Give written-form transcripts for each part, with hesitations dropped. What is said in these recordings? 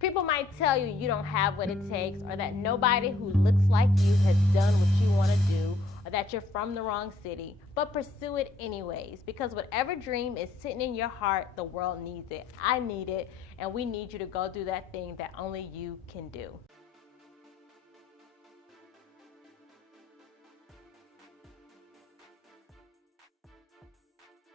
People might tell you you don't have what it takes, or that nobody who looks like you has done what you want to do, or that you're from the wrong city, but pursue it anyways, because whatever dream is sitting in your heart, the world needs it. I need it, and we need you to go do that thing that only you can do.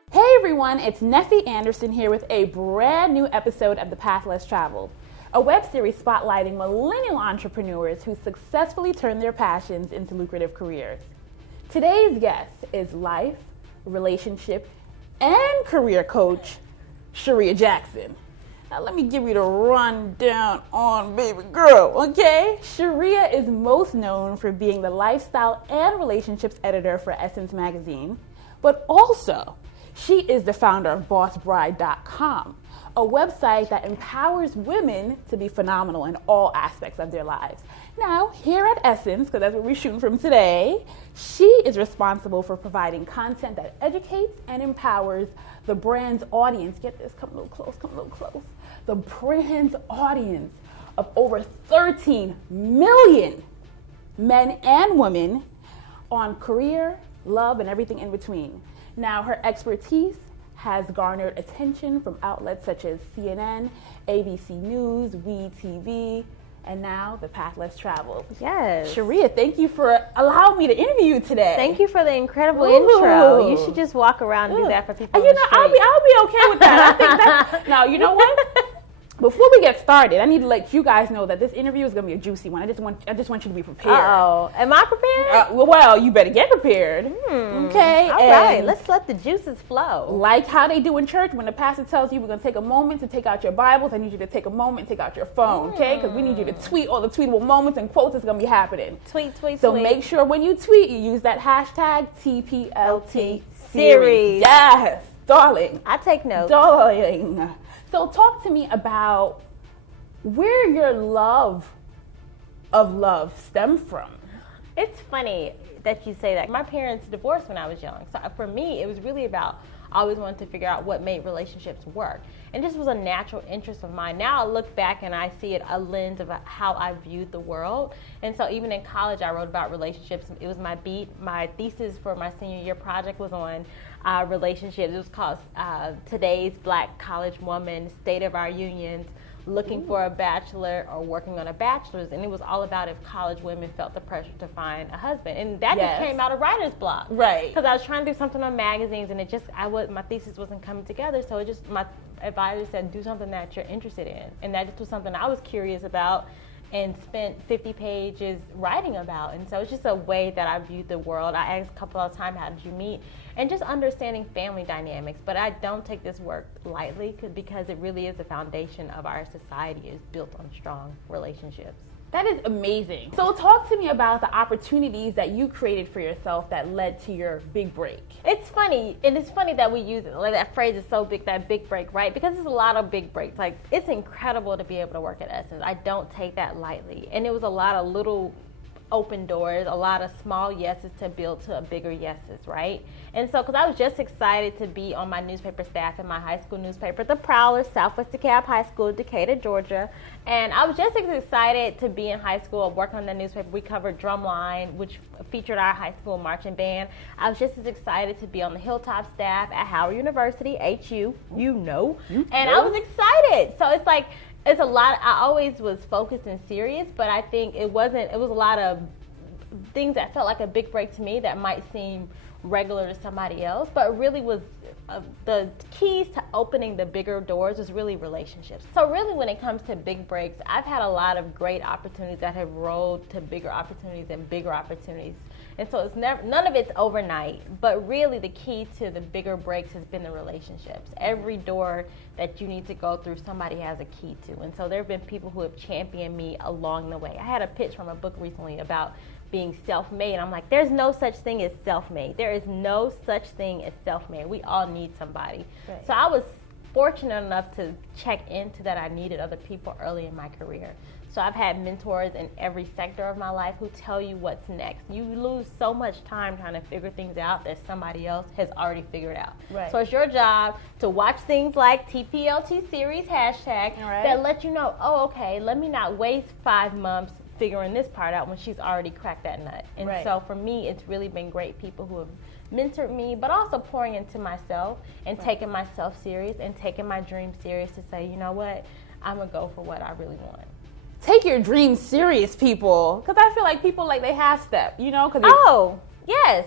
Hey everyone, it's Neffy Anderson here with a brand new episode of The Path Less Traveled, a web series spotlighting millennial entrepreneurs who successfully turn their passions into lucrative careers. Today's guest is life, relationship, and career coach, Charreah Jackson. Now let me give you the rundown on baby girl, okay? Charreah is most known for being the lifestyle and relationships editor for Essence magazine, but also she is the founder of bossbride.com, a website that empowers women to be phenomenal in all aspects of their lives. Now, here at Essence, because that's what we're shooting from today, she is responsible for providing content that educates and empowers the brand's audience. Get this, come a little close. The brand's audience of over 13 million men and women on career, love, and everything in between. Now, her expertise has garnered attention from outlets such as CNN, ABC News, WeTV, and now The Path Less Traveled. Yes. Charreah, thank you for allowing me to interview you today. Thank you for the incredible intro. You should just walk around and do that for people. You know, I'll be okay with that. I think that. Now, you know what? Before we get started, I need to let you guys know that this interview is going to be a juicy one. I just want you to be prepared. Uh-oh. Am I prepared? Well, you better get prepared. Okay. All right. Let's let the juices flow. Like how they do in church when the pastor tells you we're going to take a moment to take out your Bibles. I need you to take a moment and take out your phone, okay? Because we need you to tweet all the tweetable moments and quotes that's going to be happening. Tweet. So make sure when you tweet, you use that hashtag TPLT series. Yes, darling. I take notes. Darling. So talk to me about where your love of love stemmed from. It's funny that you say that. My parents divorced when I was young. So for me, it was really about I always wanted to figure out what made relationships work. And this was a natural interest of mine. Now I look back and I see it a lens of how I viewed the world. And so even in college, I wrote about relationships. It was my beat. My thesis for my senior year project was on relationships. It was called Today's Black College Woman, State of Our Unions, looking for a bachelor or working on a bachelor's. And it was all about if college women felt the pressure to find a husband. And that just came out of writer's block. Right. Because I was trying to do something on magazines and my thesis wasn't coming together. So my advisor said, do something that you're interested in. And that just was something I was curious about and spent 50 pages writing about. And so it's just a way that I viewed the world. I asked a couple of times, how did you meet? And just understanding family dynamics. But I don't take this work lightly because it really is the foundation of our society is built on strong relationships. That is amazing. So talk to me about the opportunities that you created for yourself that led to your big break. It's funny, and it's funny that we use it, like that phrase is so big, that big break, right? Because there's a lot of big breaks. Like, it's incredible to be able to work at Essence. I don't take that lightly. And it was a lot of little open doors, a lot of small yeses to build to a bigger yeses, right? And so, because I was just excited to be on my newspaper staff in my high school newspaper, The Prowler, Southwest DeKalb High School, Decatur, Georgia. And I was just excited to be in high school, working on the newspaper. We covered Drumline, which featured our high school marching band. I was just as excited to be on the Hilltop staff at Howard University, HU, and I was excited. So it's like, it's a lot. I always was focused and serious, but I think it was a lot of things that felt like a big break to me that might seem regular to somebody else, but really was the keys to opening the bigger doors was really relationships. So really when it comes to big breaks, I've had a lot of great opportunities that have rolled to bigger opportunities and bigger opportunities. And so it's none of it's overnight, but really the key to the bigger breaks has been the relationships. Every door that you need to go through, somebody has a key to. And so there have been people who have championed me along the way. I had a pitch from a book recently about being self-made. I'm like, there's no such thing as self-made. There is no such thing as self-made. We all need somebody. Right. So I was fortunate enough to check into that I needed other people early in my career. So I've had mentors in every sector of my life who tell you what's next. You lose so much time trying to figure things out that somebody else has already figured out. Right. So it's your job to watch things like TPLT series hashtag that let you know, oh, okay, let me not waste 5 months figuring this part out when she's already cracked that nut. And so for me, it's really been great people who have mentored me, but also pouring into myself and taking myself serious and taking my dream serious to say, you know what, I'm going to go for what I really want. Take your dreams serious, people. Because I feel like people, like, they half step, you know? Yes.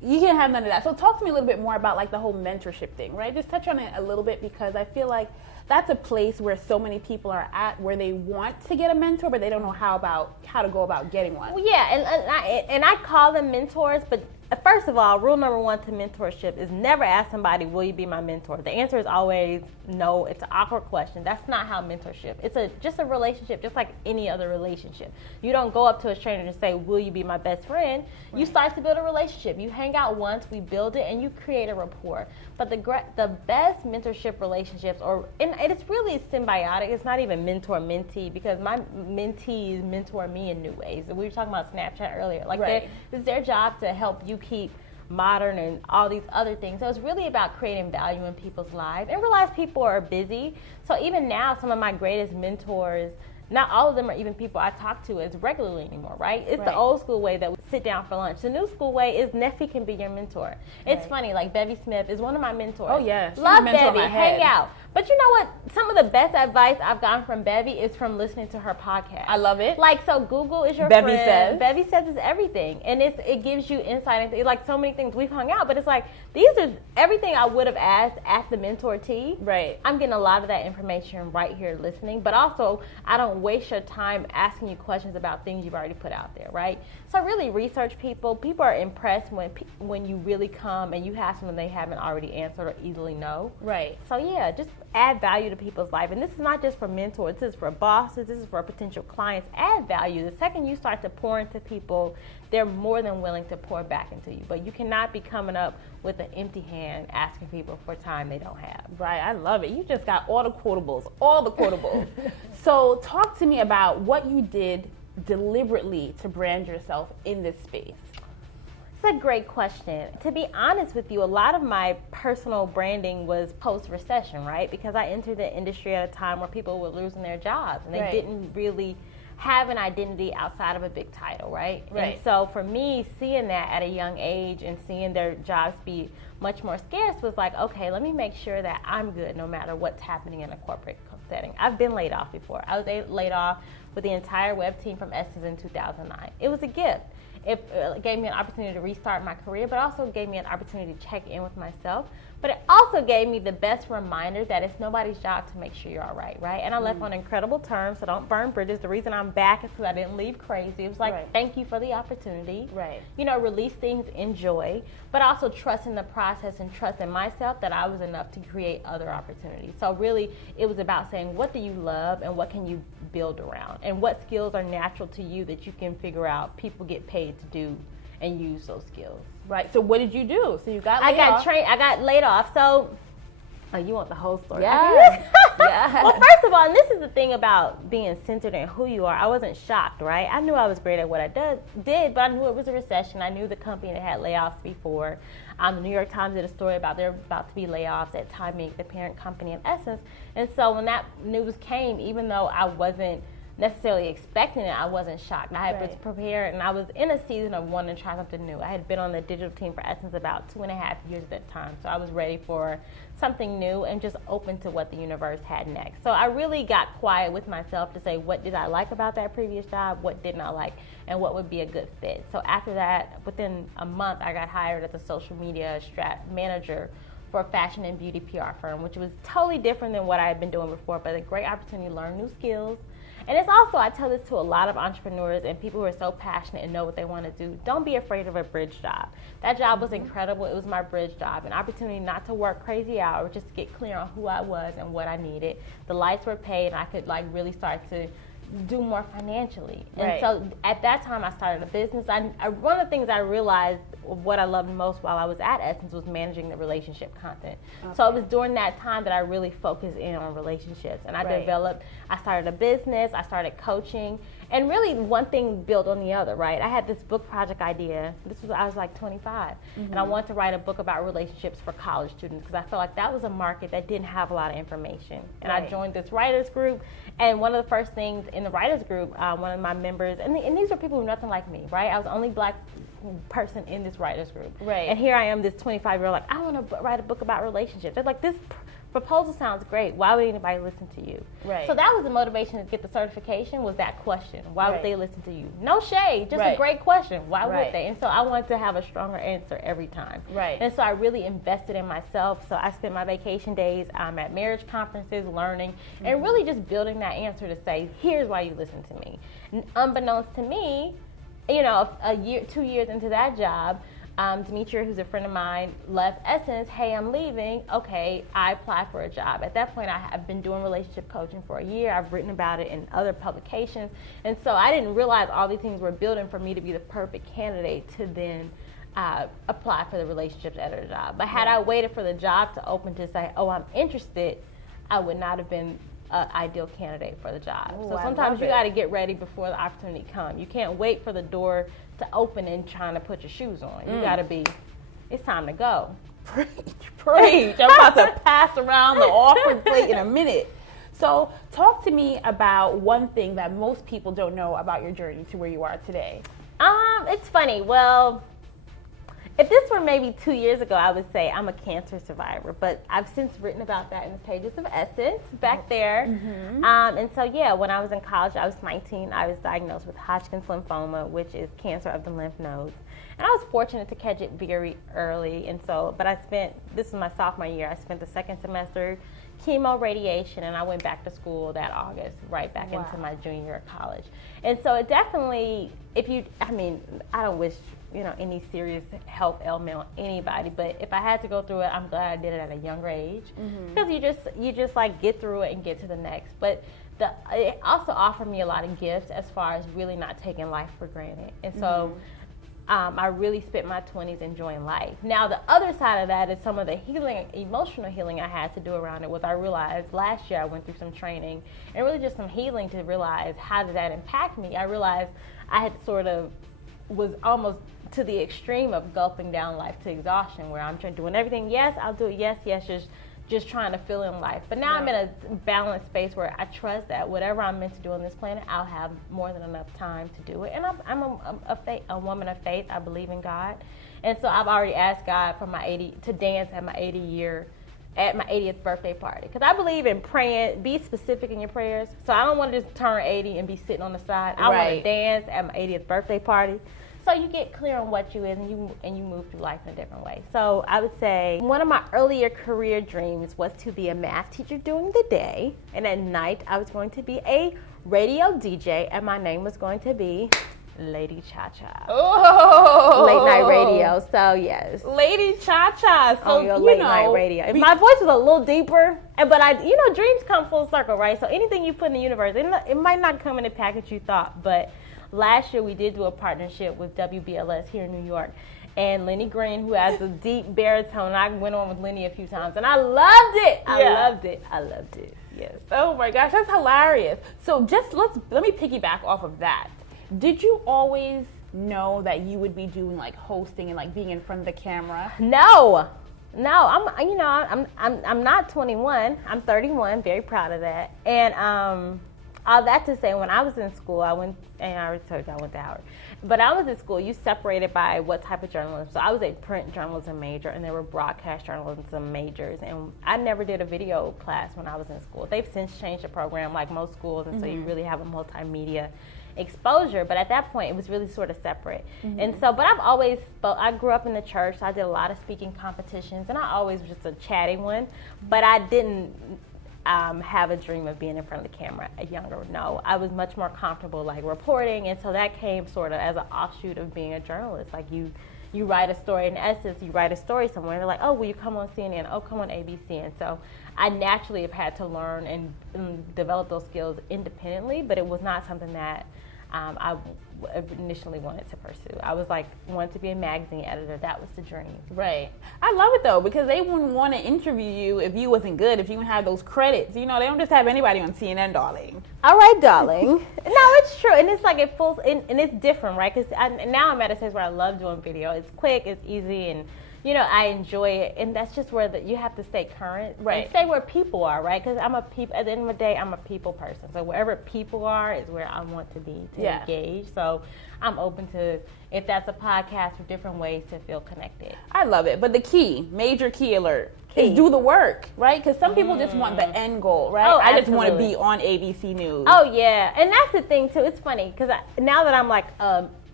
You can't have none of that. So talk to me a little bit more about, like, the whole mentorship thing, right? Just touch on it a little bit, because I feel like that's a place where so many people are at, where they want to get a mentor, but they don't know how to go about getting one. Well, yeah, and I call them mentors, but first of all, rule number 1 to mentorship is never ask somebody, will you be my mentor? The answer is always no. It's an awkward question. That's not how mentorship. It's just a relationship, just like any other relationship. You don't go up to a stranger and say, will you be my best friend? Right. You start to build a relationship. You hang out once, we build it, and you create a rapport. But the best mentorship relationships, and it's really symbiotic. It's not even mentor-mentee, because my mentees mentor me in new ways. We were talking about Snapchat earlier. Like, it's their job to help you keep modern and all these other things. So it's really about creating value in people's lives, and realize people are busy. So even now, some of my greatest mentors, not all of them are even people I talk to as regularly anymore, right? It's the old school way that we sit down for lunch. The new school way is Neffy can be your mentor. It's funny, like Bevy Smith is one of my mentors. Oh, yeah. Love Bevy, hang out. But you know what? Some of the best advice I've gotten from Bevy is from listening to her podcast. I love it. Like, so Google is your Bevy friend. Says. Bevy Says is everything. And it gives you insight into, like, so many things. We've hung out, but it's like, these are everything I would have asked at the mentor tea. Right. I'm getting a lot of that information right here listening. But also, I don't waste your time asking you questions about things you've already put out there, right? So really research people. People are impressed when you really come and you have something they haven't already answered or easily know. Right. So yeah, just add value to people's life. And this is not just for mentors. This is for bosses. This is for potential clients. Add value. The second you start to pour into people, they're more than willing to pour back into you. But you cannot be coming up with an empty hand asking people for time they don't have. Right, I love it. You just got all the quotables. So talk to me about what you did deliberately to brand yourself in this space. It's a great question. To be honest with you, a lot of my personal branding was post-recession, right? Because I entered the industry at a time where people were losing their jobs and they didn't really have an identity outside of a big title, right? And so for me, seeing that at a young age and seeing their jobs be much more scarce was like, okay, let me make sure that I'm good no matter what's happening in a corporate setting. I've been laid off before. I was laid off with the entire web team from Essence in 2009. It was a gift. It gave me an opportunity to restart my career, but also gave me an opportunity to check in with myself. But it also gave me the best reminder that it's nobody's job to make sure you're all right, right? And I left on incredible terms, so don't burn bridges. The reason I'm back is because I didn't leave crazy. It was like, thank you for the opportunity. Right. You know, release things in joy, but also trust in the process and trust in myself that I was enough to create other opportunities. So really, it was about saying, what do you love and what can you build around? And what skills are natural to you that you can figure out people get paid to do and use those skills. Right. So what did you do? So you got laid off. I got laid off. So, you want the whole story? Yeah. Yeah. Well, first of all, and this is the thing about being centered in who you are. I wasn't shocked, right? I knew I was great at what I did, but I knew it was a recession. I knew the company that had layoffs before. The New York Times did a story about there about to be layoffs at Time Inc., the parent company of Essence. And so when that news came, even though I wasn't necessarily expecting it, I wasn't shocked. I had been prepared, and I was in a season of wanting to try something new. I had been on the digital team for Essence about 2.5 years at that time, so I was ready for something new and just open to what the universe had next. So I really got quiet with myself to say, what did I like about that previous job, what didn't I like, and what would be a good fit. So after that, within a month, I got hired as a social media strat manager for a fashion and beauty PR firm, which was totally different than what I had been doing before, but a great opportunity to learn new skills. And it's also, I tell this to a lot of entrepreneurs and people who are so passionate and know what they want to do, don't be afraid of a bridge job. That job was incredible. It was my bridge job, an opportunity not to work crazy hours, just to get clear on who I was and what I needed. The lights were paid, and I could like really start to do more financially. Right. And so at that time I started a business. One of the things I realized what I loved most while I was at Essence was managing the relationship content. Okay. So it was during that time that I really focused in on relationships, and I started a business, I started coaching, and really one thing built on the other, right? I had this book project idea. I was like 25, and I wanted to write a book about relationships for college students because I felt like that was a market that didn't have a lot of information. And I joined this writers group, and one of the first things in the writers group, one of my members, and these are people who are nothing like me, right? I was the only black person in this writers group. Right. And here I am, this 25-year-old, like, I want to write a book about relationships. They're like, this proposal sounds great. Why would anybody listen to you? Right. So that was the motivation to get the certification, was that question. Why would they listen to you? No shade, just a great question. Why would they? And so I wanted to have a stronger answer every time. Right. And so I really invested in myself. So I spent my vacation days at marriage conferences, learning, and really just building that answer to say, here's why you listen to me. And unbeknownst to me, you know, 2 years into that job, Demetria, who's a friend of mine, left Essence. Hey, I'm leaving. Okay, I applied for a job. At that point, I've been doing relationship coaching for a year. I've written about it in other publications. And so I didn't realize all these things were building for me to be the perfect candidate to then apply for the relationships editor job. But had I waited for the job to open to say, oh, I'm interested, I would not have been an ideal candidate for the job. Ooh, so sometimes you got to get ready before the opportunity comes. You can't wait for the door to open and trying to put your shoes on. You got to be, it's time to go. Preach. I'm about to pass around the offering plate in a minute. So talk to me about one thing that most people don't know about your journey to where you are today. It's funny. Well, if this were maybe 2 years ago, I would say I'm a cancer survivor, but I've since written about that in the pages of Essence back there. And so, yeah, when I was in college, I was 19. I was diagnosed with Hodgkin's lymphoma, which is cancer of the lymph nodes. And I was fortunate to catch it very early. And so, but this was my sophomore year, I spent the second semester chemo, radiation, and I went back to school that August, right back into my junior year of college. And so it definitely, I don't wish, any serious health ailment on anybody, but if I had to go through it, I'm glad I did it at a younger age, because you just like get through it and get to the next. But it also offered me a lot of gifts as far as really not taking life for granted. And so I really spent my 20s enjoying life. Now, the other side of that is some of the emotional healing I had to do around it. I realized last year I went through some training and really just some healing to realize how did that impact me. I realized I had was almost to the extreme of gulping down life to exhaustion, where I'm doing everything. Yes, I'll do it. Yes, just trying to fill in life. But now I'm in a balanced space where I trust that whatever I'm meant to do on this planet, I'll have more than enough time to do it. And I'm a woman of faith. I believe in God. And so I've already asked God for to dance at my 80th birthday party. Because I believe in praying, be specific in your prayers. So I don't want to just turn 80 and be sitting on the side. I want to dance at my 80th birthday party. So you get clear on what you is, and you move through life in a different way. So I would say one of my earlier career dreams was to be a math teacher during the day, and at night I was going to be a radio DJ, and my name was going to be Lady Cha-Cha. Oh! Late night radio, so yes. Lady Cha-Cha. So, your late night radio. If my voice was a little deeper, but dreams come full circle, right? So anything you put in the universe, it might not come in the package you thought, but last year we did do a partnership with WBLS here in New York, and Lenny Green, who has a deep baritone. I went on with Lenny a few times, and I loved it. I loved it. Yes. Oh my gosh, that's hilarious. So just let me piggyback off of that. Did you always know that you would be doing like hosting and like being in front of the camera? No. I'm not 21. I'm 31. Very proud of that. And all that to say, when I was in school, I already told you I went to Howard. But I was in school, you separated by what type of journalism. So I was a print journalism major, and there were broadcast journalism majors. And I never did a video class when I was in school. They've since changed the program like most schools, and so you really have a multimedia exposure. But at that point, it was really sort of separate. And so, but I've always I grew up in the church, so I did a lot of speaking competitions, and I always was just a chatty one. But I didn't have a dream of being in front of the camera younger. No, I was much more comfortable like reporting, and so that came sort of as an offshoot of being a journalist. Like you you write a story. In essence, you write a story somewhere. They're like, oh, will you come on CNN? Oh, come on ABC. And so I naturally have had to learn and develop those skills independently, but it was not something that I initially wanted to pursue. I was like, wanted to be a magazine editor. That was the dream. Right. I love it though, because they wouldn't want to interview you if you wasn't good, if you didn't have those credits. You know, they don't just have anybody on CNN, darling. All right, darling. No, it's true. And it's like and it's different, right? Because now I'm at a stage where I love doing video. It's quick, it's easy, and you know, I enjoy it, and that's just where you have to stay current, right? And stay where people are, right? Because at the end of the day, I'm a people person. So wherever people are is where I want to be to engage. So I'm open to, if that's a podcast, for different ways to feel connected. I love it. But the major key alert, is do the work, right? Because some people just want the end goal, right? Oh, I just want to be on ABC News. Oh yeah, and that's the thing too. It's funny because now that I'm like,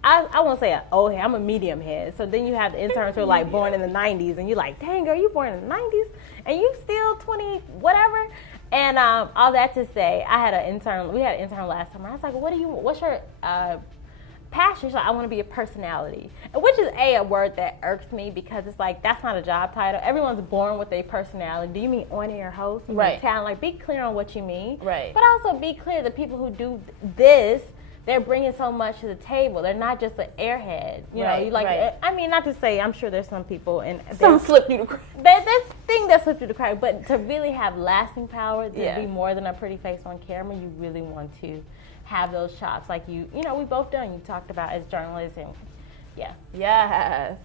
I won't say an old head, I'm a medium head. So then you have the interns who are like born in the 90s, and you're like, dang girl, you born in the 90s, and you still 20 whatever. And all that to say, we had an intern last summer. I was like, what's your passion? She's like, I want to be a personality, which is a word that irks me, because it's like, that's not a job title. Everyone's born with a personality. Do you mean on-air host? Right. Talent? Like, be clear on what you mean. Right. But also be clear, the people who do this, they're bringing so much to the table. They're not just an airhead. You know, you like. Right. I mean, not to say, I'm sure there's some people and some slip through the cracks. There's thing that slipped through the crack, but to really have lasting power, to be more than a pretty face on camera, you really want to have those chops, like you know, we both done. You talked about as journalists, and yes.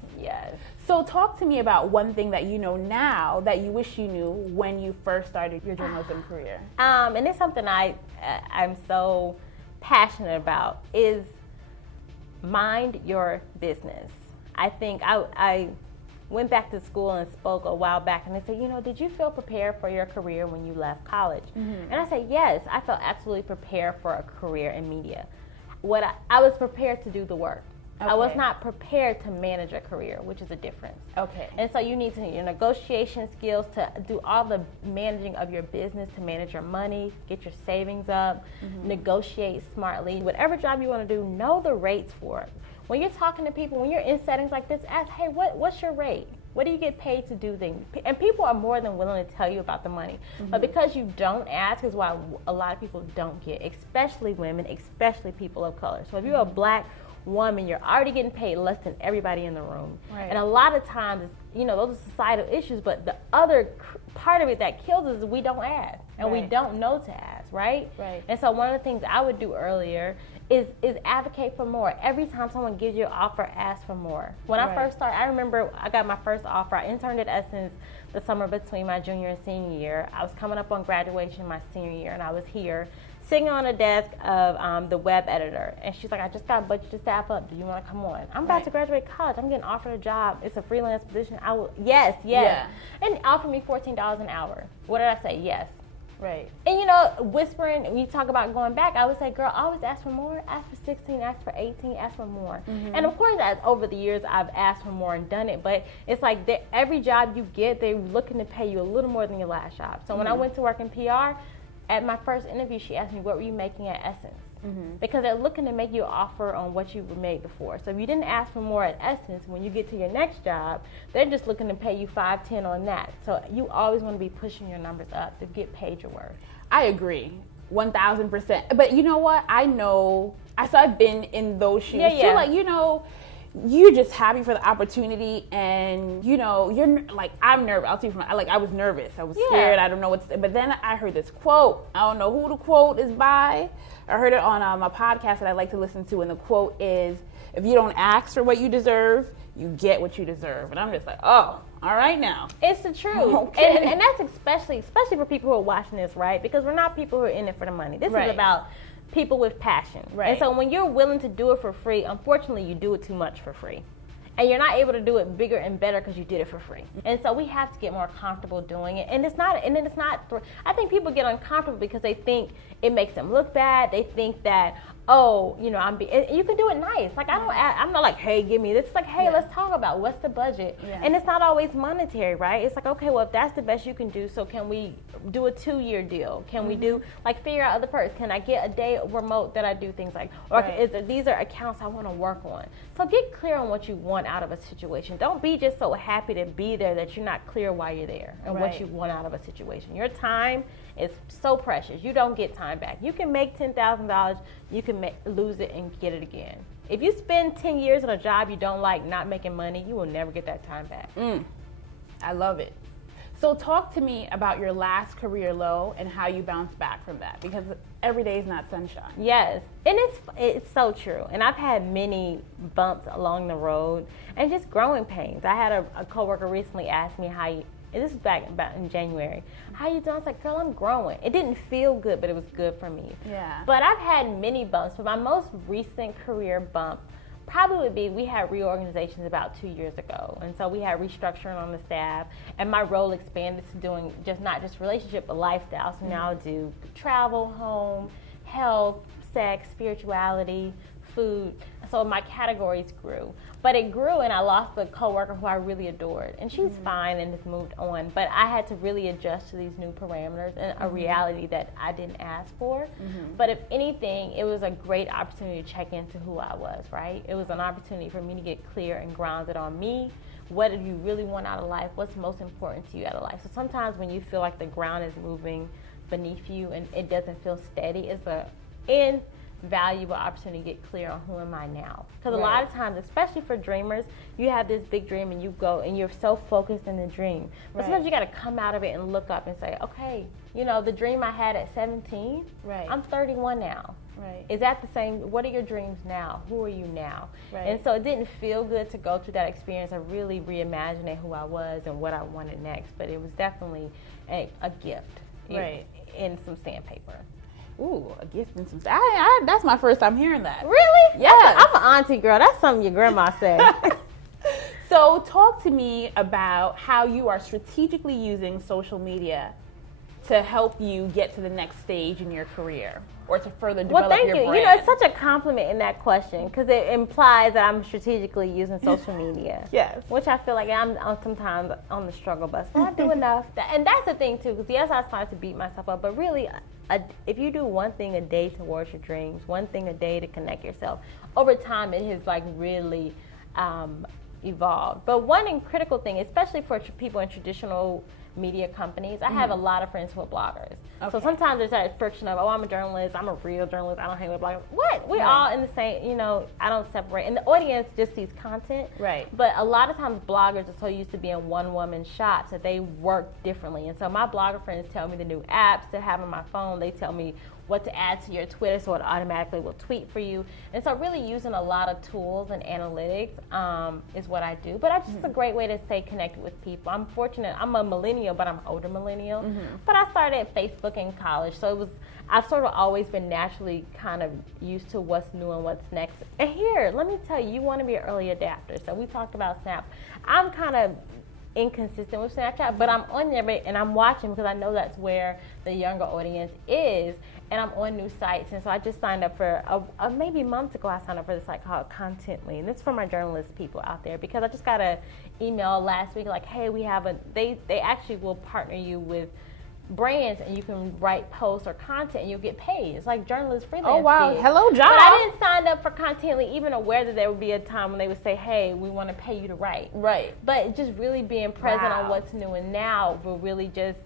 So talk to me about one thing that you know now that you wish you knew when you first started your journalism career. And it's something I'm so passionate about, is mind your business. I think I went back to school and spoke a while back, and they said, you know, did you feel prepared for your career when you left college? Mm-hmm. And I said, yes, I felt absolutely prepared for a career in media. I was prepared to do the work. Okay. I was not prepared to manage a career, which is a difference. Okay. And so you need your negotiation skills to do all the managing of your business, to manage your money, get your savings up, negotiate smartly. Whatever job you want to do, know the rates for it. When you're talking to people, when you're in settings like this, ask, hey, what's your rate? What do you get paid to do things? And people are more than willing to tell you about the money. Mm-hmm. But because you don't ask is why a lot of people don't get, especially women, especially people of color. So if you're a black woman, you're already getting paid less than everybody in the room. Right. And a lot of times, you know, those are societal issues, but the other part of it that kills us is we don't ask. And we don't know to ask, right? Right. And so one of the things I would do earlier is advocate for more. Every time someone gives you an offer, ask for more. When I first started, I remember I got my first offer. I interned at Essence the summer between my junior and senior year. I was coming up on graduation my senior year, and I was here sitting on the desk of the web editor. And she's like, I just got budget to staff up. Do you want to come on? I'm about to graduate college. I'm getting offered a job. It's a freelance position. I will, yes. Yeah. And offered me $14 an hour. What did I say? Yes. Right. And, you know, whispering, when you talk about going back, I would say, girl, always ask for more. Ask for 16, ask for 18, ask for more. Mm-hmm. And, of course, over the years, I've asked for more and done it. But it's like every job you get, they're looking to pay you a little more than your last job. So when I went to work in PR, at my first interview, she asked me, what were you making at Essence? Mm-hmm. Because they're looking to make you an offer on what you were made before. So if you didn't ask for more at Essence, when you get to your next job, they're just looking to pay you $5, $10 on that. So you always want to be pushing your numbers up to get paid your worth. I agree, 1,000%. But you know what? I know, I've been in those shoes too. Like, you know, you're just happy for the opportunity, and you know, you're like, I'm nervous. I'll see from I was nervous. I was scared. I don't know but then I heard this quote. I don't know who the quote is by. I heard it on a podcast that I like to listen to, and the quote is, if you don't ask for what you deserve, you get what you deserve. And I'm just like, oh, all right now. It's the truth. Okay. And that's especially for people who are watching this, right? Because we're not people who are in it for the money. This is about people with passion. Right. And so when you're willing to do it for free, unfortunately, you do it too much for free. And you're not able to do it bigger and better because you did it for free. And so we have to get more comfortable doing it. And it's not, I think people get uncomfortable because they think it makes them look bad. They think that, oh, you know, you can do it nice. Like, I'm not like, hey, give me this. It's like, hey, let's talk about what's the budget. Yeah. And it's not always monetary, right? It's like, okay, well, if that's the best you can do, so can we do a 2-year deal? Can we do, like, figure out other perks? Can I get a day remote that I do things like, or these are accounts I want to work on. So get clear on what you want out of a situation. Don't be just so happy to be there that you're not clear why you're there and what you want out of a situation. Your time is so precious. You don't get time back. You can make $10,000. You can lose it and get it again. If you spend 10 years on a job you don't like, not making money, you will never get that time back. I love it. So talk to me about your last career low and how you bounced back from that, because every day is not sunshine. Yes, and it's so true. And I've had many bumps along the road and just growing pains. I had a coworker recently ask me this is back about in January, how you doing? I was like, girl, I'm growing. It didn't feel good, but it was good for me. Yeah. But I've had many bumps, but my most recent career bump probably would be, we had reorganizations about 2 years ago. And so we had restructuring on the staff, and my role expanded to doing not just relationship, but lifestyle. So now I do travel, home, health, sex, spirituality, food. So my categories grew. But it grew, and I lost a coworker who I really adored. And she's fine and has moved on. But I had to really adjust to these new parameters and a reality that I didn't ask for. But if anything, it was a great opportunity to check into who I was, right? It was an opportunity for me to get clear and grounded on me. What do you really want out of life? What's most important to you out of life? So sometimes when you feel like the ground is moving beneath you and it doesn't feel steady, it's an invaluable opportunity to get clear on who am I now. Because a lot of times, especially for dreamers, you have this big dream and you go and you're so focused in the dream. But sometimes you got to come out of it and look up and say, okay, you know, the dream I had at 17, I'm 31 now. Is that the same? What are your dreams now? Who are you now? And so it didn't feel good to go through that experience of really reimagining who I was and what I wanted next. But it was definitely a gift in some sandpaper. Ooh, a gift and some. That's my first time hearing that. Really? Yeah. I'm an auntie girl. That's something your grandma said. So talk to me about how you are strategically using social media to help you get to the next stage in your career or to further develop your brand. You know, it's such a compliment in that question because it implies that I'm strategically using social media. Yes. Which I feel like I'm sometimes on the struggle bus. But I do enough. And that's the thing, too, because yes, I started to beat myself up, but really, if you do one thing a day towards your dreams, one thing a day to connect yourself, over time it has like really evolved. But one critical thing, especially for people in traditional media companies, I have a lot of friends who are bloggers. So sometimes there's that friction of, oh, I'm a journalist, I'm a real journalist, I don't hang with bloggers. What? We're all in the same, you know, I don't separate. And the audience just sees content. But a lot of times bloggers are so used to being one-woman shots that they work differently. And so my blogger friends tell me the new apps to have on my phone. They tell me what to add to your Twitter so it automatically will tweet for you. And so really using a lot of tools and analytics is what I do. But it's just a great way to stay connected with people. I'm fortunate. I'm a millennial, but I'm an older millennial. But I started at Facebook in college. So I've sort of always been naturally kind of used to what's new and what's next. And here, let me tell you, you want to be an early adapter. So we talked about Snap. I'm kind of inconsistent with Snapchat, but I'm on there and I'm watching because I know that's where the younger audience is. And I'm on new sites, and so I just signed up for maybe months ago. I signed up for this site called Contently, and it's for my journalist people out there because I just got an email last week like, hey, we have they actually will partner you with brands, and you can write posts or content, and you'll get paid. It's like journalist freelance. Oh wow, gigs. Hello job. But I didn't sign up for Contently, even aware that there would be a time when they would say, hey, we want to pay you to write. But just really being present on what's new and now will really just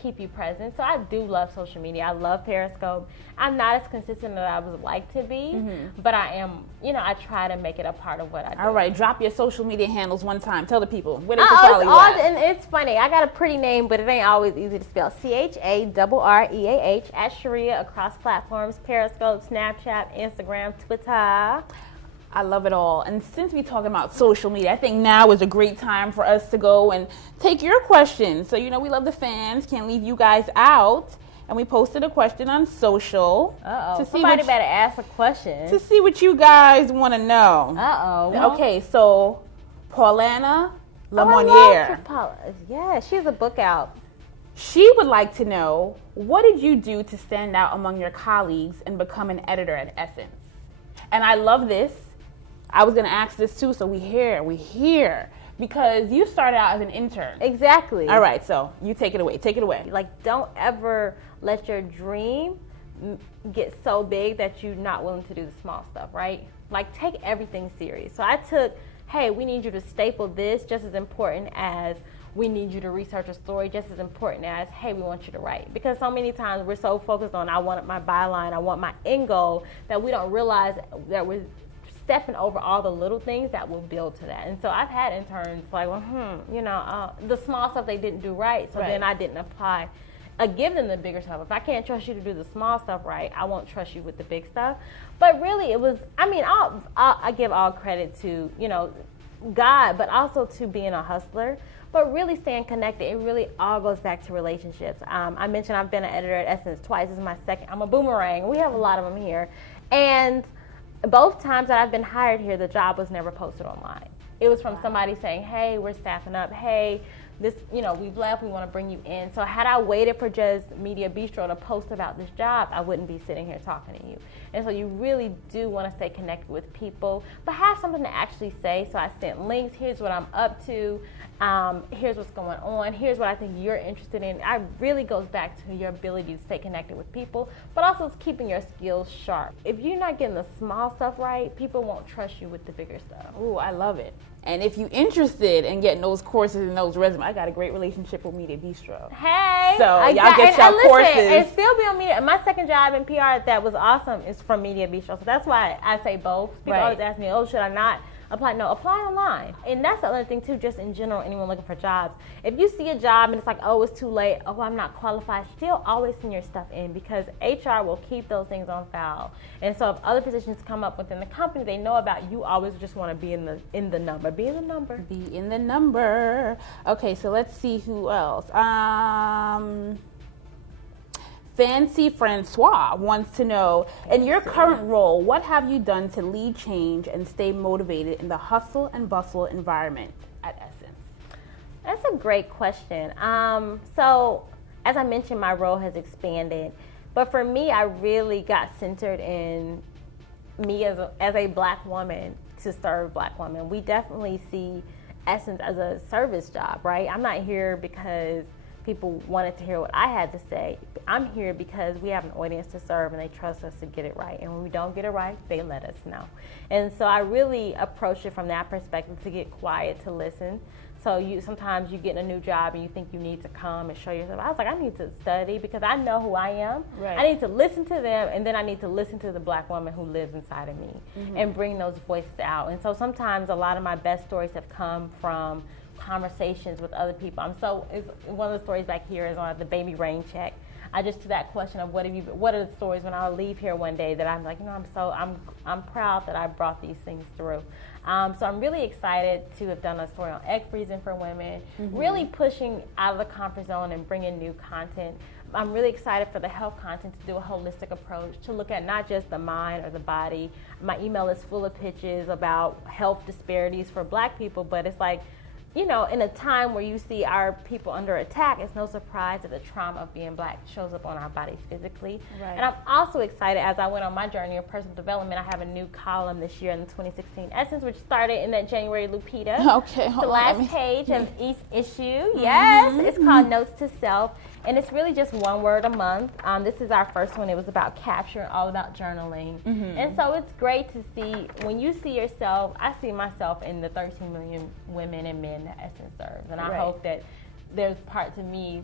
keep you present. So I do love social media. I love Periscope. I'm not as consistent as I would like to be, but I am, you know, I try to make it a part of what I do. All right, drop your social media handles one time. Tell the people where they can follow you at. And it's funny. I got a pretty name, but it ain't always easy to spell. CHARREAH at Charreah across platforms: Periscope, Snapchat, Instagram, Twitter. I love it all. And since we're talking about social media, I think now is a great time for us to go and take your questions. So, you know, we love the fans. Can't leave you guys out. And we posted a question on social. Somebody better ask a question. To see what you guys want to know. Okay, so Paulana Lamoniere. Yeah, she has a book out. She would like to know, what did you do to stand out among your colleagues and become an editor at Essence? And I love this. I was going to ask this too, so we hear. Because you started out as an intern. Exactly. All right, so you take it away. Like, don't ever let your dream get so big that you're not willing to do the small stuff, right? Like, take everything serious. So I took, hey, we need you to staple this just as important as we need you to research a story, just as important as, hey, we want you to write. Because so many times we're so focused on, I want my byline, I want my end goal, that we don't realize that we're stepping over all the little things that will build to that. And so I've had interns like, the small stuff they didn't do right, so then I didn't apply. I give them the bigger stuff. If I can't trust you to do the small stuff right, I won't trust you with the big stuff. But really, it was, I give all credit to, God, but also to being a hustler. But really staying connected, it really all goes back to relationships. I mentioned I've been an editor at Essence twice. This is my second. I'm a boomerang. We have a lot of them here. And both times that I've been hired here, the job was never posted online. It was from somebody saying, hey, we're staffing up. Hey, this, we've left, we want to bring you in. So had I waited for just Media Bistro to post about this job, I wouldn't be sitting here talking to you. And so you really do want to stay connected with people, but have something to actually say. So I sent links, here's what I'm up to, here's what's going on, here's what I think you're interested in. It really goes back to your ability to stay connected with people, but also it's keeping your skills sharp. If you're not getting the small stuff right, people won't trust you with the bigger stuff. Ooh, I love it. And if you're interested in getting those courses and those resumes, I got a great relationship with Media Bistro. Hey! So y'all get your courses. And still be on Media. My second job in PR that was awesome is from Media Bistro. So that's why I say both. People always ask me, should I not apply? No, apply online. And that's the other thing too, just in general, anyone looking for jobs. If you see a job and it's like, it's too late, I'm not qualified, still always send your stuff in, because HR will keep those things on file. And so if other positions come up within the company, they know about you, always just want to be in the number. Be in the number. Be in the number. Okay, so let's see who else. Fancy Francois wants to know, in your current role, what have you done to lead change and stay motivated in the hustle and bustle environment at Essence? That's a great question. So, as I mentioned, my role has expanded. But for me, I really got centered in me as a Black woman to serve Black women. We definitely see Essence as a service job, right? I'm not here because people wanted to hear what I had to say. I'm here because we have an audience to serve and they trust us to get it right. And when we don't get it right, they let us know. And so I really approach it from that perspective, to get quiet, to listen. So sometimes you get in a new job and you think you need to come and show yourself. I was like, I need to study because I know who I am. Right. I need to listen to them, and then I need to listen to the Black woman who lives inside of me, and bring those voices out. And so sometimes a lot of my best stories have come from conversations with other people. One of the stories back here is on the baby rain check. I just, to that question of what are the stories when I leave here one day that I'm like, I'm proud that I brought these things through. So I'm really excited to have done a story on egg freezing for women, really pushing out of the comfort zone and bringing new content. I'm really excited for the health content to do a holistic approach, to look at not just the mind or the body. My email is full of pitches about health disparities for Black people, but it's like, in a time where you see our people under attack, it's no surprise that the trauma of being Black shows up on our bodies physically. Right. And I'm also excited, as I went on my journey of personal development, I have a new column this year in the 2016 Essence, which started in that January Lupita. Okay, the last page of each issue. Yes, it's called Notes to Self. And it's really just one word a month. This is our first one. It was about capture, all about journaling. And so it's great to see, when you see yourself, I see myself in the 13 million women and men that Essence serves. And I hope that there's parts of me,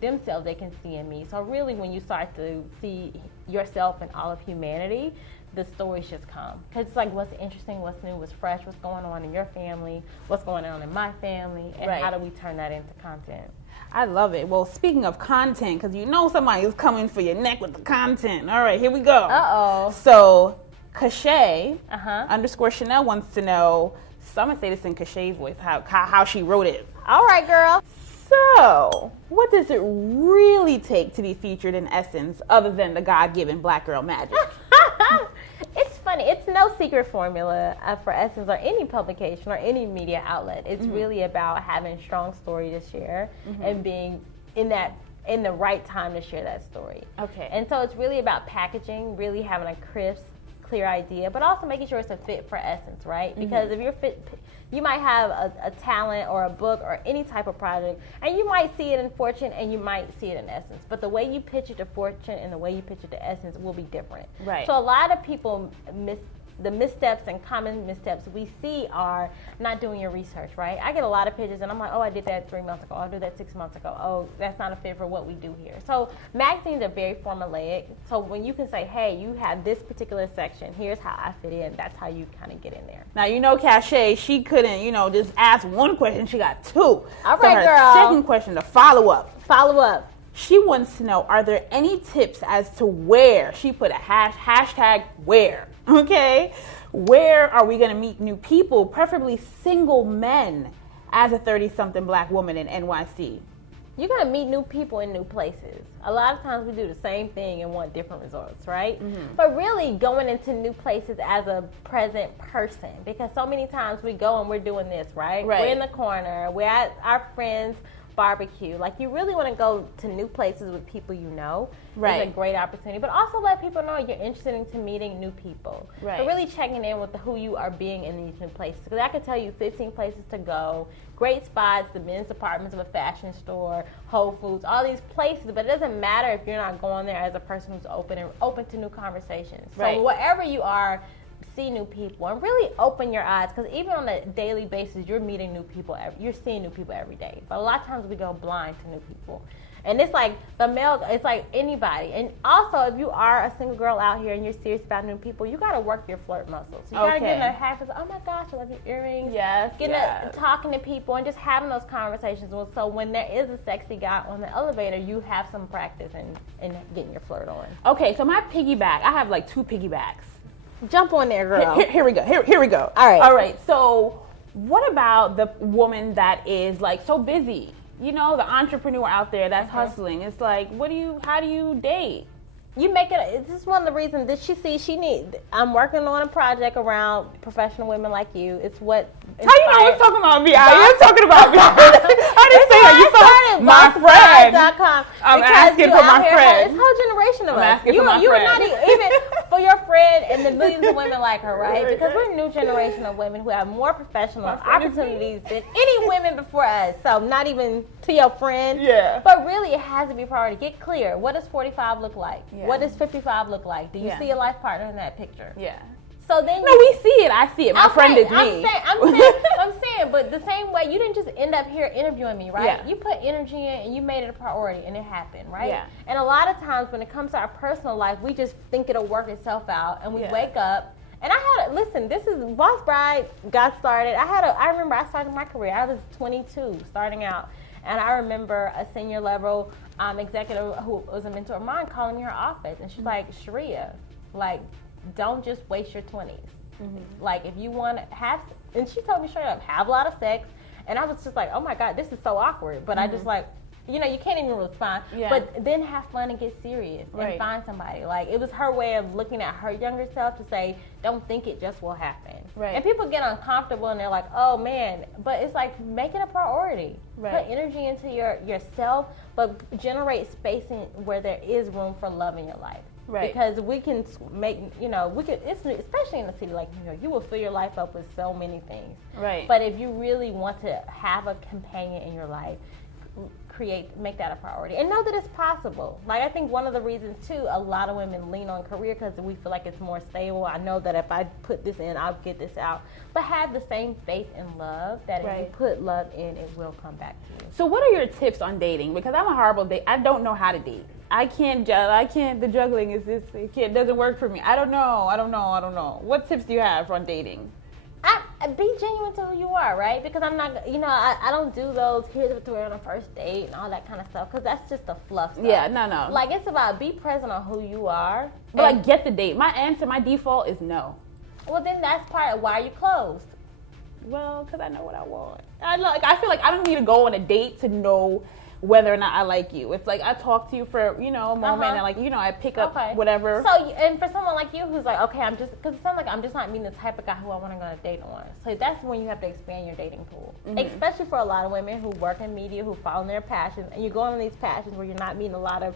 themselves, they can see in me. So really, when you start to see yourself and all of humanity, the stories just come. Because it's like, what's interesting, what's new, what's fresh, what's going on in your family, what's going on in my family, and how do we turn that into content? I love it. Well, speaking of content, because somebody is coming for your neck with the content. All right, here we go. Uh-oh. So, Cachet _ Chanel wants to know, so I'm going to say this in Cachet's voice, how she wrote it. All right, girl. So, what does it really take to be featured in Essence other than the God-given Black girl magic? It's funny. It's no secret formula for Essence or any publication or any media outlet. It's really about having strong story to share and being in the right time to share that story. Okay. And so it's really about packaging, really having a crisp, clear idea, but also making sure it's a fit for Essence, right? Because if you're fit, you might have a talent or a book or any type of project, and you might see it in Fortune and you might see it in Essence, but the way you pitch it to Fortune and the way you pitch it to Essence will be different. Right. So a lot of people the missteps and common missteps we see are not doing your research, right? I get a lot of pitches and I'm like, oh, I did that 3 months ago. I'll do that 6 months ago. Oh, that's not a fit for what we do here. So magazines are very formulaic. So when you can say, hey, you have this particular section, here's how I fit in, that's how you kind of get in there. Now, Charreah, she couldn't, just ask one question. She got two. All right, so her girl. second question, the follow-up. She wants to know, are there any tips as to where, she put a hashtag where, okay? Where are we going to meet new people, preferably single men, as a 30-something black woman in NYC? You're going to meet new people in new places. A lot of times we do the same thing and want different results, right? But really going into new places as a present person, because so many times we go and we're doing this, right? We're in the corner, we're at our friends' barbecue. Like, you really want to go to new places with people you know. Right. It's a great opportunity. But also let people know you're interested in meeting new people. Right. So really checking in with who you are being in these new places. Because I can tell you 15 places to go, great spots, the men's departments of a fashion store, Whole Foods, all these places. But it doesn't matter if you're not going there as a person who's open to new conversations. Right. So wherever you are, see new people and really open your eyes, because even on a daily basis you're meeting new people, you're seeing new people every day, but a lot of times we go blind to new people. And it's like it's like anybody. And also, if you are a single girl out here and you're serious about new people, you got to work your flirt muscles. You got to get in a habit of, oh my gosh, I love your earrings. Yes. Talking to people and just having those conversations. So when there is a sexy guy on the elevator, you have some practice in getting your flirt on. Okay, so my piggyback, I have like 2 piggybacks. Jump on there, girl. Here we go. Here we go. All right. So what about the woman that is like so busy? The entrepreneur out there that's hustling. It's like, how do you date? You make it. This is one of the reasons that I'm working on a project around professional women like you. It's what. How you know it's talking about me? You're talking about me. I didn't say that. You saw my friend. I'm asking for my friend. It's a whole generation of us. Asking for my friend. You are not even for your friend and the millions of women like her, right? Because we're a new generation of women who have more professional opportunities than any women before us. So not even to your friend. Yeah. But really, it has to be a priority. Get clear. What does 45 look like? Yeah. What does 55 look like? Do you see a life partner in that picture? Yeah. So then we see it. I see it. My friend is me. I'm saying, but the same way, you didn't just end up here interviewing me, right? Yeah. You put energy in and you made it a priority, and it happened, right? Yeah. And a lot of times when it comes to our personal life, we just think it'll work itself out, and we wake up. And this is Boss Bride got started. I remember I started my career. I was 22 starting out. And I remember a senior level executive who was a mentor of mine calling me in her office. And she's like, Charreah, like, don't just waste your 20s. Like, if you want to have, and she told me straight up, have a lot of sex. And I was just like, oh my God, this is so awkward. But I just like, you can't even respond. Yeah. But then have fun and get serious and find somebody. Like, it was her way of looking at her younger self to say, don't think it just will happen. Right. And people get uncomfortable and they're like, oh man, but it's like, make it a priority. Right. Put energy into yourself, but generate space where there is room for love in your life. Right. Because we can make, especially in a city like New York, you will fill your life up with so many things. Right. But if you really want to have a companion in your life, make that a priority and know that it's possible. Like, I think one of the reasons too, a lot of women lean on career because we feel like it's more stable. I know that if I put this in, I'll get this out. But have the same faith and love that if you put love in, it will come back to you. So what are your tips on dating? Because I'm a horrible date. I don't know how to date. I can't, the juggling doesn't work for me. I don't know. What tips do you have on dating? Be genuine to who you are, right? Because I'm not, I don't do those, here's what to wear on a first date and all that kind of stuff, because that's just the fluff stuff. Yeah, no. Like, it's about be present on who you are. But like, get the date. My default is no. Well, then that's part of why you closed. Well, because I know what I want. I feel like I don't need to go on a date to know whether or not I like you. It's like I talk to you for, a moment and like, I pick up whatever. So, and for someone like you who's like, okay, because it sounds like I'm just not meeting the type of guy who I want to go on a date on. So that's when you have to expand your dating pool. Especially for a lot of women who work in media, who follow their passions, and you're going on these passions where you're not meeting a lot of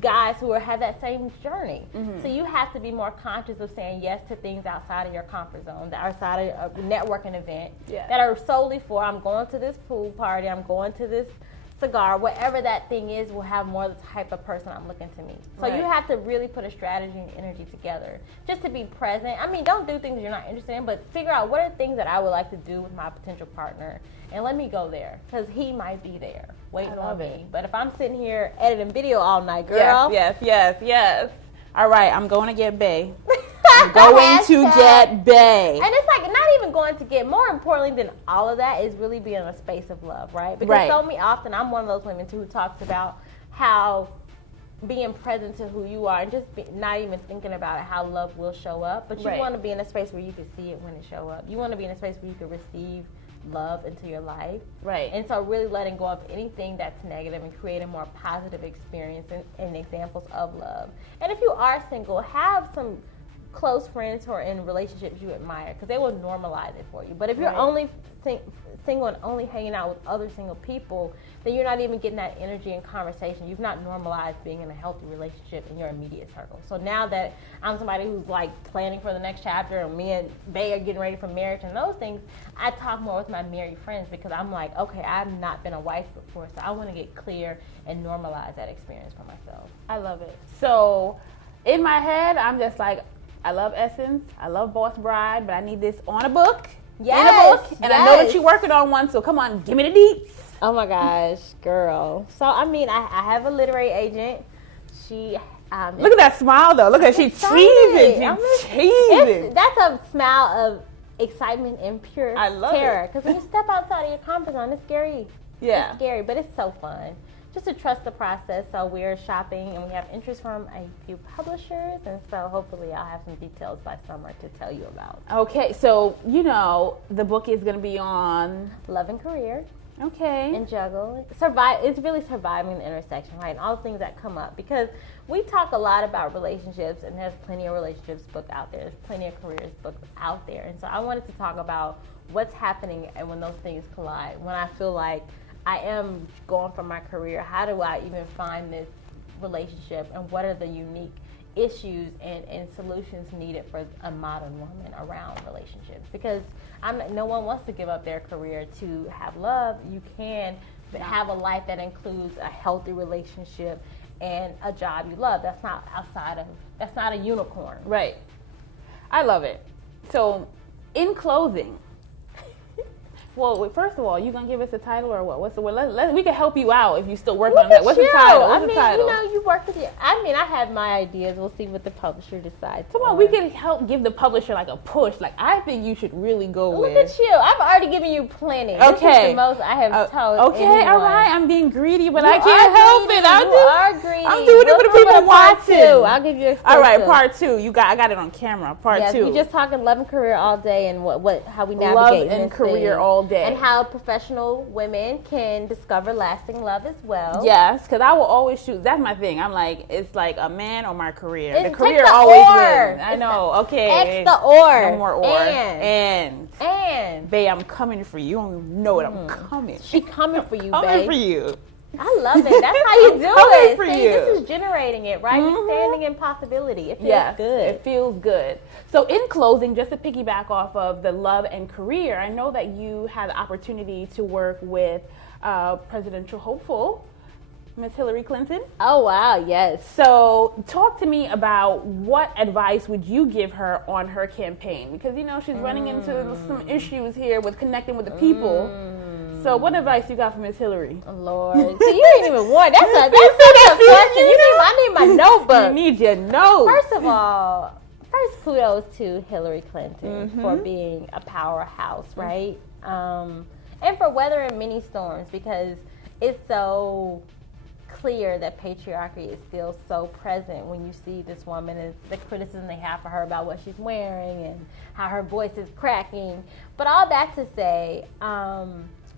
guys who have that same journey. So you have to be more conscious of saying yes to things outside of your comfort zone, that outside of a networking event, that are solely for, I'm going to this pool party, I'm going to this cigar, whatever that thing is, will have more the type of person I'm looking to meet. So you have to really put a strategy and energy together just to be present. I mean, don't do things you're not interested in, but figure out what are things that I would like to do with my potential partner, and let me go there, because he might be there waiting on me. But if I'm sitting here editing video all night, girl. Yes. All right, I'm going to get bae. I'm going to get bae. And it's like not even going to get, more importantly than all of that is really being in a space of love, right? Because so many often, I'm one of those women too who talks about how being present to who you are and just not even thinking about it, how love will show up. But you want to be in a space where you can see it when it show up. You want to be in a space where you can receive love into your life. Right. And so really letting go of anything that's negative and creating more positive experience and examples of love. And if you are single, have some close friends who are in relationships you admire, because they will normalize it for you. But if you're only single and only hanging out with other single people, then you're not even getting that energy and conversation. You've not normalized being in a healthy relationship in your immediate circle. So now that I'm somebody who's like planning for the next chapter, and me and Bae are getting ready for marriage and those things, I talk more with my married friends, because I'm like, okay, I've not been a wife before, so I want to get clear and normalize that experience for myself. I love it. So in my head, I'm just like, I love Essence, I love Boss Bride, but I need this on a book. In a book, and I know that you're working on one, so come on, give me the deets. Oh my gosh, girl. So I mean, I have a literary agent. She look at that smile though. Look at she's cheesing. That's a smile of excitement and pure terror. Because when you step outside of your comfort zone, it's scary. Yeah, it's scary, but it's so fun. Just to trust the process. So we're shopping and we have interest from a few publishers, and so hopefully I'll have some details by summer to tell you about. Okay, so the book is going to be on love and career. Okay. And juggle. It's really surviving the intersection, right? And all the things that come up, because we talk a lot about relationships, and there's plenty of relationships book out there. There's plenty of careers book out there. And so I wanted to talk about what's happening and when those things collide. When I feel like I am going for my career, how do I even find this relationship, and what are the unique issues and solutions needed for a modern woman around relationships? Because no one wants to give up their career to have love. You can have a life that includes a healthy relationship and a job you love. That's not a unicorn. Right. I love it. So in closing, well, first of all, you gonna give us a title or what? We can help you out if you still working on that. What's the title? You work with I have my ideas. We'll see what the publisher decides. Come on, we can help give the publisher like a push. Like, I think you should really go with. Look at you. I've already given you plenty. Okay. This is the most I have told anyone. All right. I'm being greedy, but I can't help it. You are greedy. I'm doing it for the people watching. I'll give you exclusive. All right, part 2. I got it on camera. Part 2. We're just talking love and career all day, and how we navigate love and career all day. And how professional women can discover lasting love as well. Yes, because I will always choose. That's my thing. I'm like, it's like a man or my career. And the career always wins. I know. Okay. X the or. No more or. And. Bae, I'm coming for you. You don't even know it. I'm coming. She coming for you, coming for you. I love it. That's how you do it. For See, you. This is generating it, right? You're standing in possibility. It feels good. It feels good. So in closing, just to piggyback off of the love and career, I know that you had the opportunity to work with presidential hopeful, Miss Hillary Clinton. Oh, wow, yes. So talk to me about what advice would you give her on her campaign? Because, she's running into some issues here with connecting with the people. So what advice you got from Miss Hillary? Oh, Lord. So you ain't even warned. That's a question. I need my notebook. You need your notes. First of all, kudos to Hillary Clinton for being a powerhouse, right? And for weathering many storms, because it's so clear that patriarchy is still so present when you see this woman and the criticism they have for her about what she's wearing and how her voice is cracking. But all that to say,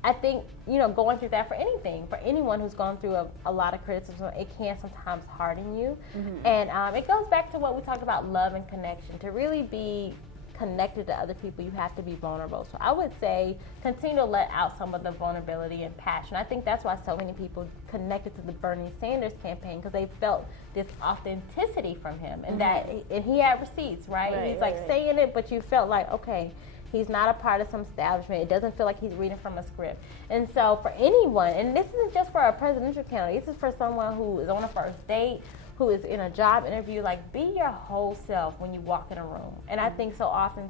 I think, going through that for anything, for anyone who's gone through a lot of criticism, it can sometimes harden you. And it goes back to what we talked about, love and connection. To really be connected to other people, you have to be vulnerable. So I would say continue to let out some of the vulnerability and passion. I think that's why so many people connected to the Bernie Sanders campaign, because they felt this authenticity from him, and and he had receipts, right? He's saying it, but you felt like, okay, he's not a part of some establishment. It doesn't feel like he's reading from a script. And so for anyone, and this isn't just for a presidential candidate, this is for someone who is on a first date, who is in a job interview, like, be your whole self when you walk in a room. And I think so often,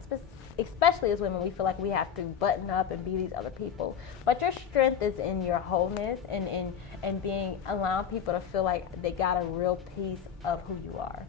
especially as women, we feel like we have to button up and be these other people. But your strength is in your wholeness and allowing people to feel like they got a real piece of who you are.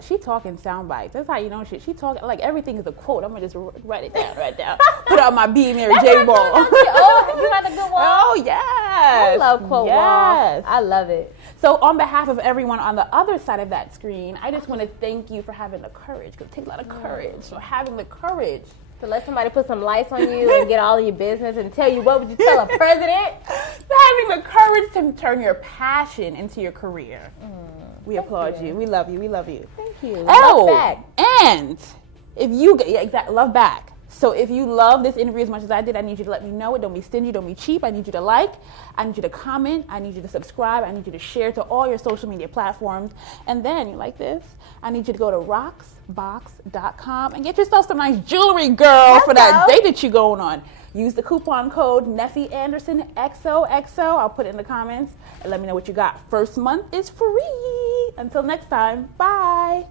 She talking sound bites. That's how you know shit. She talking like everything is a quote. I'm gonna just write it down. Put it on my B Mary J ball. Oh, you got a good wall. Oh yes. I love quote walls. I love it. So on behalf of everyone on the other side of that screen, I just want to thank you for having the courage, because it takes a lot of courage. So having the courage to let somebody put some lights on you and get all of your business and tell you, what would you tell a president? Having the courage to turn your passion into your career. We applaud you. We love you. We love you. Thank you. Oh, love back. And if you love back. So if you love this interview as much as I did, I need you to let me know it. Don't be stingy. Don't be cheap. I need you to like. I need you to comment. I need you to subscribe. I need you to share to all your social media platforms. And then, you like this? I need you to go to rocksbox.com and get yourself some nice jewelry, girl, for that date that you're going on. Use the coupon code Neffy Anderson XOXO. I'll put it in the comments and let me know what you got. First month is free. Until next time, bye.